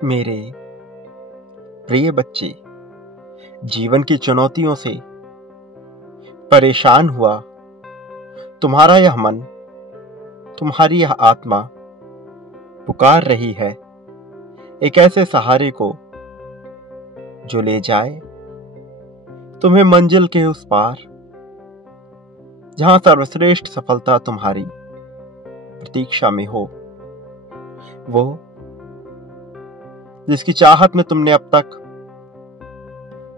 मेरे प्रिय बच्चे, जीवन की चुनौतियों से परेशान हुआ तुम्हारा यह मन, तुम्हारी यह आत्मा पुकार रही है एक ऐसे सहारे को जो ले जाए तुम्हें मंजिल के उस पार, जहां सर्वश्रेष्ठ सफलता तुम्हारी प्रतीक्षा में हो। वो जिसकी चाहत में तुमने अब तक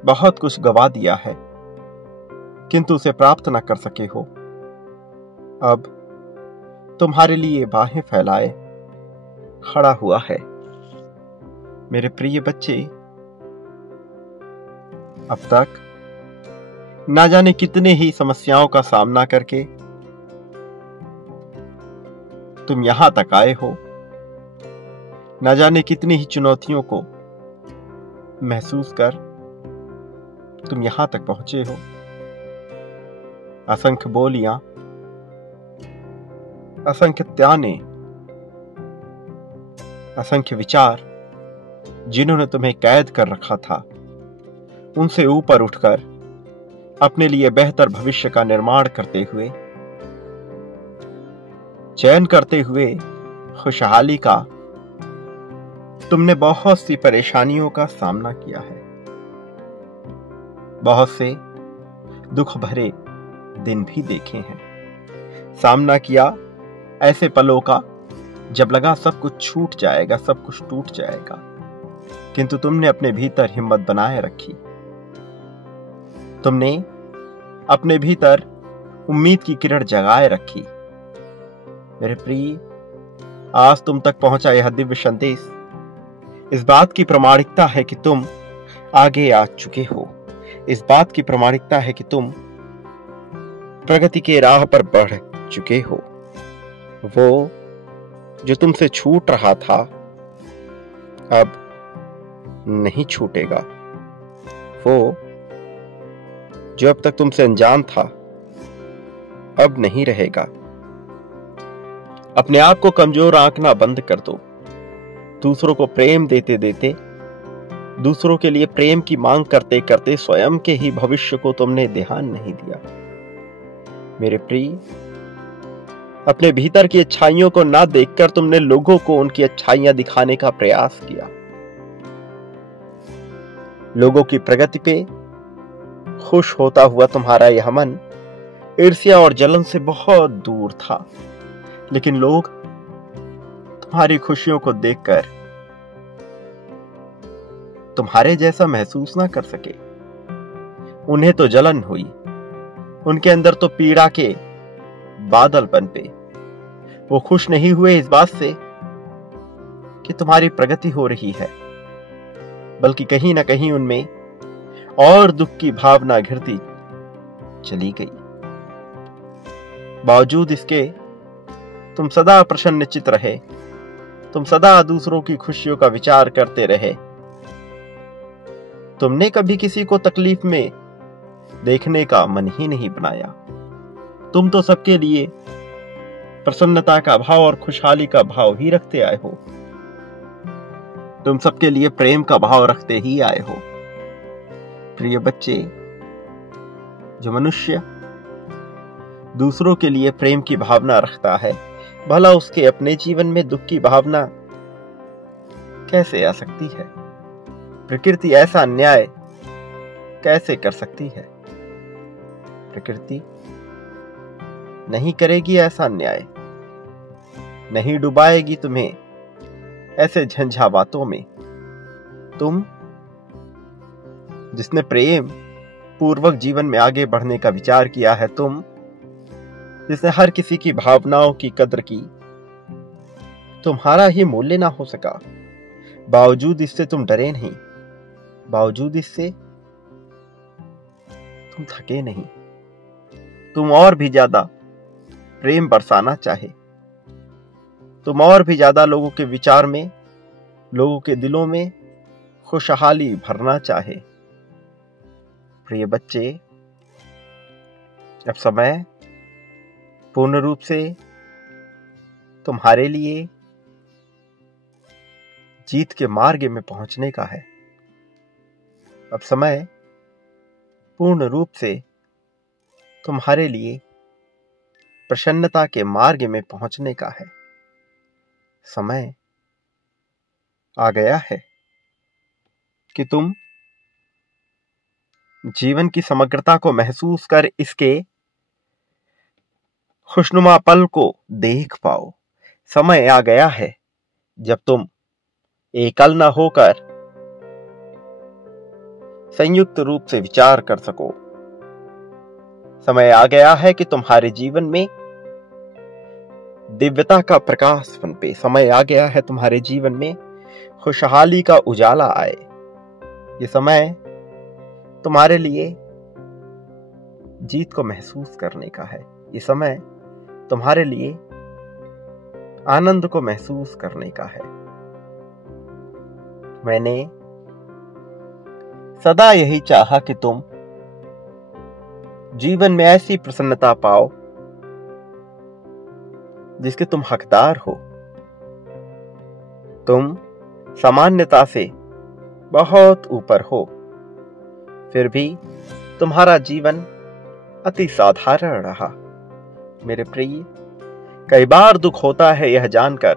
बहुत कुछ गवा दिया है, किंतु उसे प्राप्त न कर सके हो, अब तुम्हारे लिए बाहें फैलाए खड़ा हुआ है। मेरे प्रिय बच्चे, अब तक ना जाने कितने ही समस्याओं का सामना करके तुम यहां तक आए हो, ना जाने कितनी ही चुनौतियों को महसूस कर तुम यहां तक पहुंचे हो। असंख्य बोलियां, असंख्य ताने, असंख्य विचार जिन्होंने तुम्हें कैद कर रखा था, उनसे ऊपर उठकर अपने लिए बेहतर भविष्य का निर्माण करते हुए, चयन करते हुए खुशहाली का तुमने बहुत सी परेशानियों का सामना किया है। बहुत से दुख भरे दिन भी देखे हैं। सामना किया ऐसे पलों का जब लगा सब कुछ छूट जाएगा, सब कुछ टूट जाएगा, किंतु तुमने अपने भीतर हिम्मत बनाए रखी। तुमने अपने भीतर उम्मीद की किरण जगाए रखी। मेरे प्रिय, आज तुम तक पहुंचा यह दिव्य संदेश इस बात की प्रमाणिकता है कि तुम आगे आ चुके हो। इस बात की प्रमाणिकता है कि तुम प्रगति के राह पर बढ़ चुके हो। वो जो तुमसे छूट रहा था अब नहीं छूटेगा। वो जो अब तक तुमसे अनजान था अब नहीं रहेगा। अपने आप को कमजोर आंकना बंद कर दो। दूसरों को प्रेम देते देते, दूसरों के लिए प्रेम की मांग करते करते स्वयं के ही भविष्य को तुमने ध्यान नहीं दिया। मेरे प्रिय, अपने भीतर की अच्छाइयों को ना देखकर तुमने लोगों को उनकी अच्छाइयां दिखाने का प्रयास किया। लोगों की प्रगति पे खुश होता हुआ तुम्हारा यह मन ईर्ष्या और जलन से बहुत दूर था, लेकिन लोग तुम्हारी खुशियों को देखकर तुम्हारे जैसा महसूस ना कर सके। उन्हें तो जलन हुई, उनके अंदर तो पीड़ा के बादल पनपे। वो खुश नहीं हुए इस बात से कि तुम्हारी प्रगति हो रही है, बल्कि कहीं ना कहीं उनमें और दुख की भावना घिरती चली गई। बावजूद इसके तुम सदा प्रसन्नचित्त रहे, तुम सदा दूसरों की खुशियों का विचार करते रहे। तुमने कभी किसी को तकलीफ में देखने का मन ही नहीं बनाया। तुम तो सबके लिए प्रसन्नता का भाव और खुशहाली का भाव ही रखते आए हो। तुम सबके लिए प्रेम का भाव रखते ही आए हो। प्रिय बच्चे, जो मनुष्य दूसरों के लिए प्रेम की भावना रखता है, भला उसके अपने जीवन में दुख की भावना कैसे आ सकती है? प्रकृति ऐसा अन्याय कैसे कर सकती है? प्रकृति नहीं करेगी ऐसा अन्याय, नहीं डुबाएगी तुम्हें ऐसे झंझावातों में। तुम जिसने प्रेम पूर्वक जीवन में आगे बढ़ने का विचार किया है, तुम जिसने हर किसी की भावनाओं की कद्र की, तुम्हारा ही मूल्य ना हो सका, बावजूद इससे तुम डरे नहीं, बावजूद इससे तुम थके नहीं। तुम और भी ज्यादा प्रेम बरसाना चाहे, तुम और भी ज्यादा लोगों के विचार में, लोगों के दिलों में खुशहाली भरना चाहे। प्रिय बच्चे, अब समय पूर्ण रूप से तुम्हारे लिए जीत के मार्ग में पहुंचने का है। अब समय पूर्ण रूप से तुम्हारे लिए प्रसन्नता के मार्ग में पहुंचने का है। समय आ गया है कि तुम जीवन की समग्रता को महसूस कर इसके खुशनुमा पल को देख पाओ। समय आ गया है जब तुम एकल न होकर संयुक्त रूप से विचार कर सको। समय आ गया है कि तुम्हारे जीवन में दिव्यता का प्रकाश पनपे। समय आ गया है तुम्हारे जीवन में खुशहाली का उजाला आए। ये समय तुम्हारे लिए जीत को महसूस करने का है। ये समय तुम्हारे लिए आनंद को महसूस करने का है। मैंने सदा यही चाहा कि तुम जीवन में ऐसी प्रसन्नता पाओ जिसके तुम हकदार हो। तुम सामान्यता से बहुत ऊपर हो, फिर भी तुम्हारा जीवन अति साधारण रहा। मेरे प्रिय, कई बार दुख होता है यह जानकर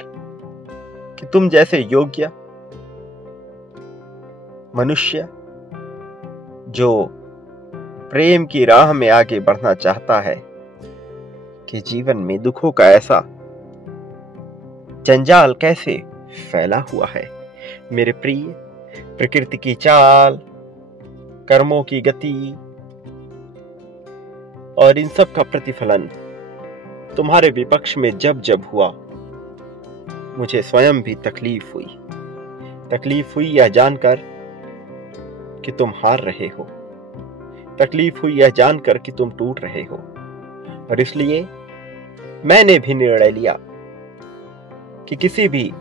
कि तुम जैसे योग्य मनुष्य जो प्रेम की राह में आगे बढ़ना चाहता है कि जीवन में दुखों का ऐसा जंजाल कैसे फैला हुआ है। मेरे प्रिय, प्रकृति की चाल, कर्मों की गति और इन सब का प्रतिफलन तुम्हारे विपक्ष में जब जब हुआ, मुझे स्वयं भी तकलीफ हुई। तकलीफ हुई यह जानकर कि तुम हार रहे हो। तकलीफ हुई यह जानकर कि तुम टूट रहे हो। और इसलिए मैंने भी निर्णय लिया कि किसी भी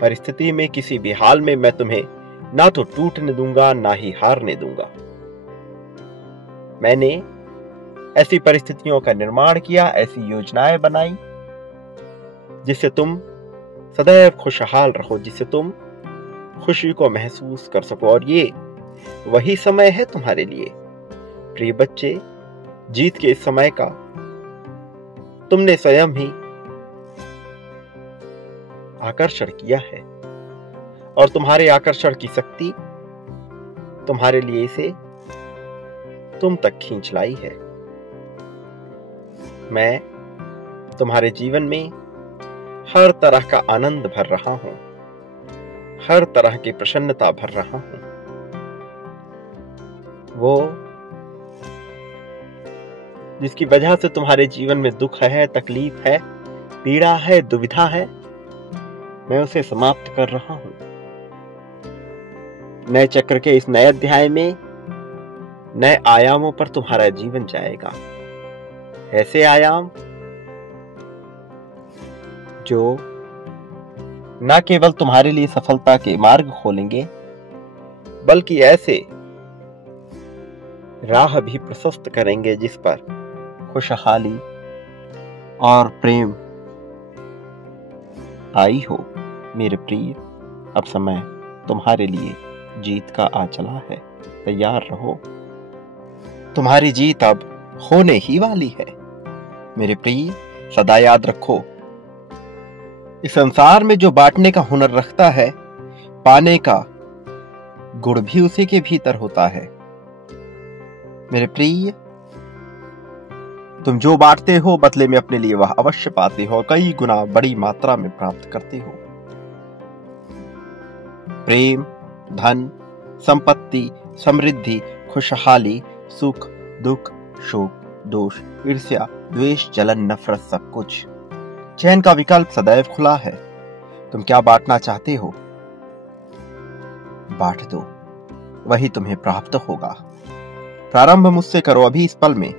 परिस्थिति में, किसी भी हाल में मैं तुम्हें ना तो टूटने दूंगा ना ही हारने दूंगा। मैंने ऐसी परिस्थितियों का निर्माण किया, ऐसी योजनाएं बनाई जिससे तुम सदैव खुशहाल रहो, जिससे तुम खुशी को महसूस कर सको। और ये वही समय है तुम्हारे लिए। प्रिय बच्चे, जीत के इस समय का तुमने स्वयं ही आकर्षण किया है और तुम्हारे आकर्षण की शक्ति तुम्हारे लिए इसे तुम तक खींच लाई है। मैं तुम्हारे जीवन में हर तरह का आनंद भर रहा हूं, हर तरह की प्रसन्नता भर रहा हूं। वो जिसकी वजह से तुम्हारे जीवन में दुख है, तकलीफ है, पीड़ा है, दुविधा है, मैं उसे समाप्त कर रहा हूं। नए चक्र के इस नए अध्याय में नए आयामों पर तुम्हारा जीवन जाएगा। ऐसे आयाम जो न केवल तुम्हारे लिए सफलता के मार्ग खोलेंगे, बल्कि ऐसे राह भी प्रशस्त करेंगे जिस पर खुशहाली और प्रेम आई हो। मेरे प्रिय, अब समय तुम्हारे लिए जीत का आ चला है। तैयार रहो, तुम्हारी जीत अब होने ही वाली है। मेरे प्रिय, सदा याद रखो, इस संसार में जो बांटने का हुनर रखता है, पाने का गुण भी उसी के भीतर होता है। मेरे प्रिय, तुम जो बांटते हो बदले में अपने लिए वह अवश्य पाते हो, कई गुना बड़ी मात्रा में प्राप्त करते हो। प्रेम, धन, संपत्ति, समृद्धि, खुशहाली, सुख, दुख, शोक, दोष, ईर्ष्या, द्वेष, जलन, नफरत, सब कुछ। चयन का विकल्प सदैव खुला है। तुम क्या बांटना चाहते हो, बांट दो, वही तुम्हें प्राप्त होगा। प्रारंभ मुझसे करो अभी इस पल में।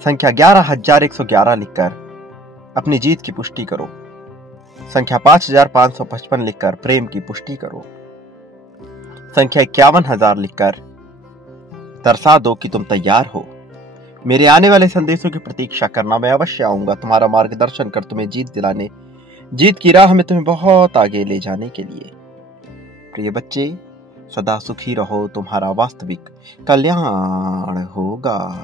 संख्या 11,111 लिखकर अपनी जीत की पुष्टि करो। संख्या 5,555 लिखकर प्रेम की पुष्टि करो। संख्या 51,000 लिखकर दर्शा दो कि तुम तैयार हो। मेरे आने वाले संदेशों की प्रतीक्षा करना, मैं अवश्य आऊंगा तुम्हारा मार्गदर्शन कर तुम्हें जीत दिलाने, जीत की राह में तुम्हें बहुत आगे ले जाने के लिए। प्रिय बच्चे, सदा सुखी रहो, तुम्हारा वास्तविक कल्याण होगा।